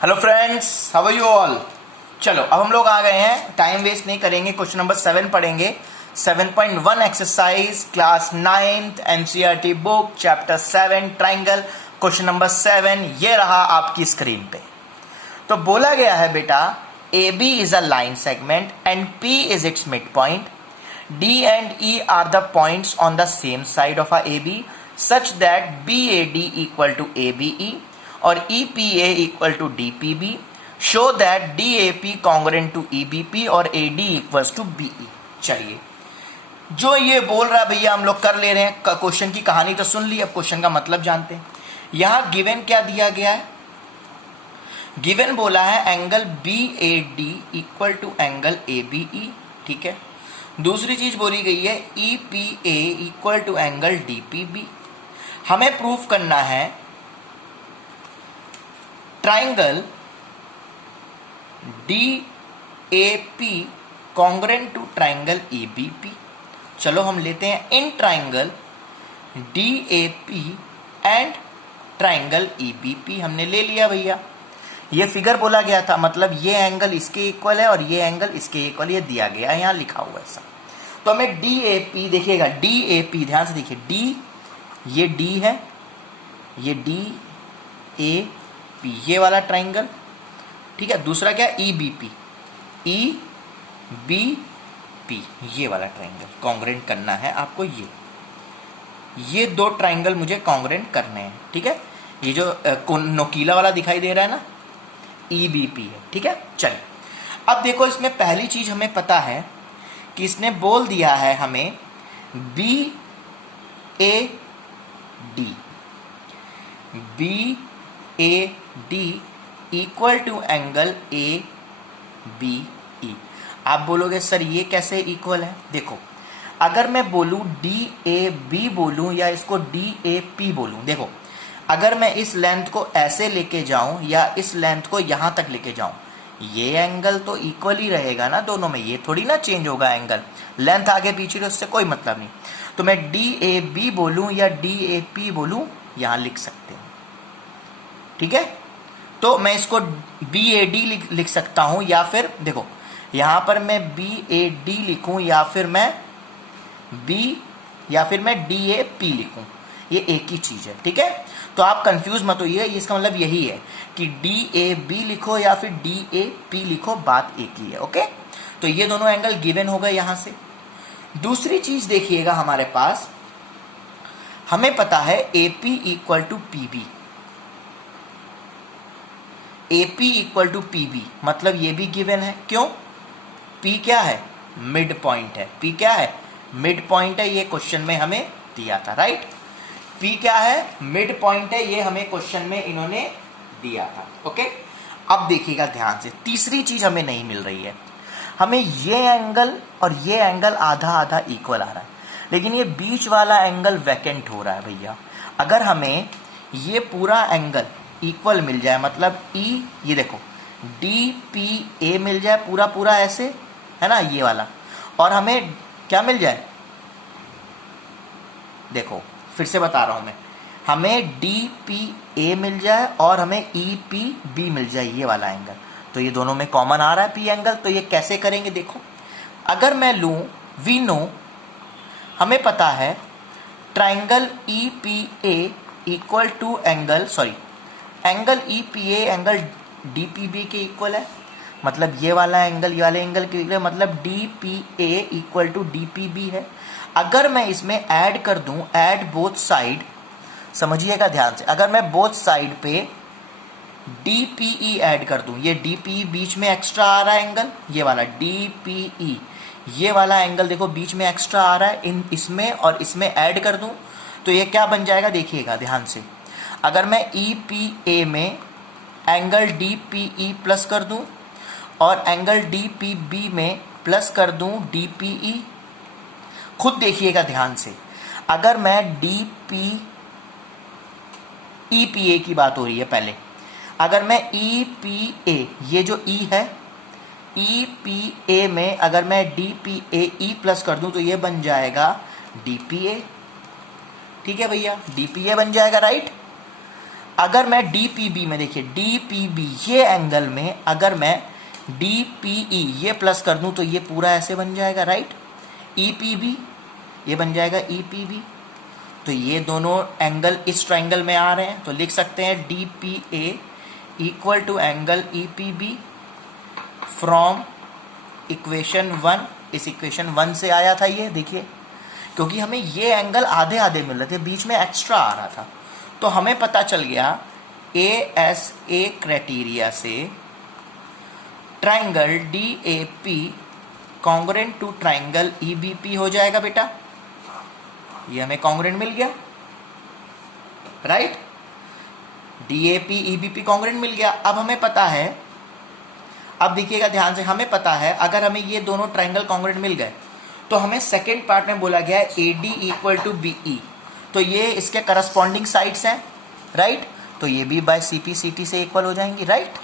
Hello friends, how are you all. चलो अब हम लोग आ गए हैं, टाइम वेस्ट नहीं करेंगे, क्वेश्चन नंबर 7 पढ़ेंगे। 7.1 exercise class 9th NCERT book chapter 7 triangle, question number 7 ये रहा आपकी स्क्रीन पे। तो बोला गया है बेटा, A B is a line segment and P is its mid point. D and E are the points on the same side of a A B such that B A D equal to A B E और EPA equal to DPB, show that DAP congruent to EBP और AD equals to BE। चलिए, जो ये बोल रहा है भैया हम लोग कर ले रहे हैं। क्वेश्चन की कहानी तो सुन ली, अब क्वेश्चन का मतलब जानते हैं। यहां गिवन क्या दिया गया है? गिवन बोला है angle BAD equal to angle ABE, ठीक है। दूसरी चीज बोली गई है EPA equal to angle DPB। हमें प्रूफ करना है triangle DAP congruent to triangle EBP। चलो हम लेते हैं in triangle DAP and triangle EBP। हमने ले लिया भैया, ये फिगर बोला गया था, मतलब ये एंगल इसके इक्वल है और ये एंगल इसके इक्वल, ये दिया गया है, यहाँ लिखा हुआ है ऐसा। तो हमें DAP देखिएगा, DAP ध्यान से देखिए, D ये D है, ये DAP ये वाला ट्राइंगल, ठीक है। दूसरा क्या? EBP, EBP ये वाला ट्राइंगल कॉन्ग्रेंट करना है आपको। ये दो ट्राइंगल मुझे कॉन्ग्रेंट करने हैं, ठीक है। ये जो नोकीला वाला दिखाई दे रहा है ना, EBP है, ठीक है। चलिए अब देखो, इसमें पहली चीज हमें पता है कि इसने बोल दिया है हमें BAD equal to angle ABE। आप बोलोगे सर ये कैसे इक्वल है? देखो, अगर मैं बोलूं DAB बोलूं या इसको DAP बोलूं, देखो अगर मैं इस लेंथ को ऐसे लेके जाऊं या इस लेंथ को यहां तक लेके जाऊं, ये एंगल तो इक्वल ही रहेगा ना दोनों में, ये थोड़ी ना चेंज होगा एंगल। लेंथ आगे पीछे उससे कोई मतलब नहीं। तो मैं DAB बोलूं या DAP बोलूं, यहां लिख सकते हैं, ठीक है। तो मैं इसको BAD लिख सकता हूं, या फिर देखो यहां पर मैं BAD लिखूं या फिर मैं DAP लिखूं, ये एक ही चीज है, ठीक है। तो आप कंफ्यूज मत होइए, इसका मतलब यही है कि DAB लिखो या फिर DAP लिखो, बात एक ही है, ओके। तो ये दोनों एंगल गिवन हो गए यहां से। दूसरी चीज देखिएगा, हमारे पास हमें पता है AP equal to PB, AP equal to PB, मतलब ये भी गिवन है। क्यों? P क्या है? मिड पॉइंट है। P क्या है? मिड पॉइंट है, ये क्वेश्चन में हमें दिया था, राइट। P क्या है? मिड पॉइंट है, ये हमें क्वेश्चन में इन्होंने दिया था, ओके। अब देखिएगा ध्यान से, तीसरी चीज हमें नहीं मिल रही है। हमें ये एंगल और ये एंगल आधा आधा इक्वल आ रहा है, लेकिन ये बीच वाला एंगल वैकेंट हो रहा है भैया। अगर हमें ये पूरा एंगल इक्वल मिल जाए, मतलब ये देखो DPA मिल जाए पूरा पूरा ऐसे, है ना, ये वाला, और हमें क्या मिल जाए, देखो फिर से बता रहा हूं मैं, हमें DPA मिल जाए और हमें EPB मिल जाए, ये वाला एंगल। तो ये दोनों में कॉमन आ रहा है P एंगल। तो ये कैसे करेंगे? देखो, अगर मैं लूं, वी नो, हमें पता है triangle EPA equal to angle EPA angle DPB के इक्वल है, मतलब ये वाला एंगल ये वाले एंगल के इक्वल है, मतलब DPA इक्वल टू DPB है। अगर मैं इसमें ऐड कर दूं, ऐड बोथ साइड, समझिएगा ध्यान से, अगर मैं बोथ साइड पे DPE ऐड कर दूं, ये DPE बीच में एक्स्ट्रा आ रहा है एंगल, ये वाला DPE ये वाला एंगल देखो बीच में एक्स्ट्रा आ रहा है, इसमें और इसमें ऐड कर दूं, तो ये क्या बन जाएगा? देखिएगा ध्यान से, अगर मैं EPA में एंगल DPE प्लस कर दूं और एंगल DPB में प्लस कर दूं DPE, खुद देखिएगा ध्यान से, अगर मैं EPA की बात हो रही है पहले, अगर मैं EPA, ये जो E है, EPA में अगर मैं DPAE प्लस कर दूं तो ये बन जाएगा DPA, ठीक है भैया, DPA बन जाएगा, राइट। अगर मैं DPB में, देखिए DPB ये एंगल में अगर मैं DPE ये प्लस कर दूं तो ये पूरा ऐसे बन जाएगा, राइट। EPB ये बन जाएगा EPB। तो ये दोनों एंगल इस ट्राइंगल में आ रहे हैं, तो लिख सकते हैं DPA equal to angle EPB from equation 1। इस इक्वेशन 1 से आया था ये, देखिए, क्योंकि हमें ये एंगल आधे आधे मिल रहे थे, बीच में एक्स्ट्रा आ रहा था। तो हमें पता चल गया ASA क्राइटेरिया से triangle DAP congruent to triangle EBP हो जाएगा बेटा। ये हमें कॉन्ग्रुएंट मिल गया, राइट। DAP EBP कॉन्ग्रुएंट मिल गया। अब हमें पता है, अब देखिएगा ध्यान से, हमें पता है अगर हमें ये दोनों ट्राइंगल कॉन्ग्रुएंट मिल गए तो हमें सेकेंड पार्ट में बोला गया है AD इक्वल टू BE। तो ये इसके करस्पॉन्डिंग साइड्स हैं, राइट। तो ये भी बाय CP CT से इक्वल हो जाएंगी, राइट।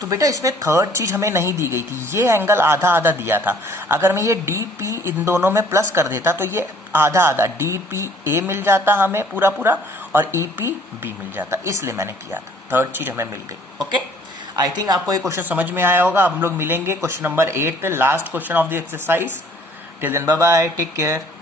तो बेटा इसमें थर्ड चीज हमें नहीं दी गई थी, ये एंगल आधा आधा दिया था। अगर मैं ये DP इन दोनों में प्लस कर देता तो ये आधा आधा DPA मिल जाता हमें पूरा पूरा, और EPB मिल जाता, इसलिए मैंने किया था। थर्ड चीज हमें मिल गई। ओके, आई थिंक आपको ये क्वेश्चन समझ में आया होगा। अब हम लोग मिलेंगे क्वेश्चन नंबर 8 पे, last question of the exercise. Till then bye bye, take care.